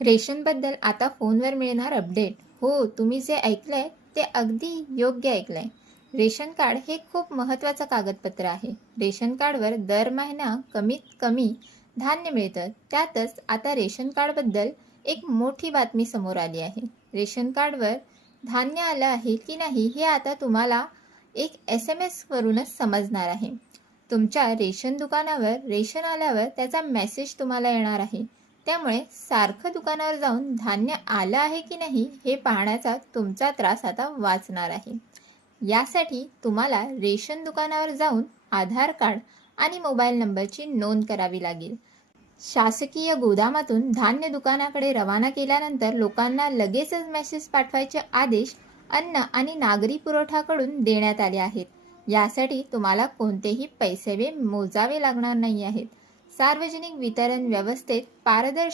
रेशनबद्दल आता फोनवर मिळणार अपडेट. हो, तुम्ही जे ऐकलंय ते अगदी योग्य ऐकलंय. रेशन कार्ड हे खूप महत्त्वाचं कागदपत्र आहे. रेशन कार्डवर दर महिना कमीत कमी धान्य मिळतं. त्यातच आता रेशन कार्डबद्दल एक मोठी बातमी समोर आली आहे. रेशन कार्डवर धान्य आलं आहे की नाही हे आता तुम्हाला एक SMS वरूनच समजणार आहे. तुमच्या रेशन दुकानावर रेशन आल्यावर त्याचा मेसेज तुम्हाला येणार आहे. त्यामुळे सारखं दुकानावर जाऊन धान्य आलं आहे की नाही हे पाहण्याचा तुमचा त्रास आता वाचणार आहे. यासाठी तुम्हाला रेशन दुकानावर जाऊन आधार कार्ड आणि मोबाईल नंबरची नोंद करावी लागेल. शासकीय गोदामातून धान्य दुकानाकडे रवाना केल्यानंतर लोकांना लगेचच मेसेज पाठवायचे आदेश अन्न आणि नागरी पुरवठाकडून देण्यात आले आहेत. यासाठी तुम्हाला कोणतेही पैसे मोजावे लागणार नाही आहेत. सार्वजनिक वितरण व्यवस्थेत पारदर्शक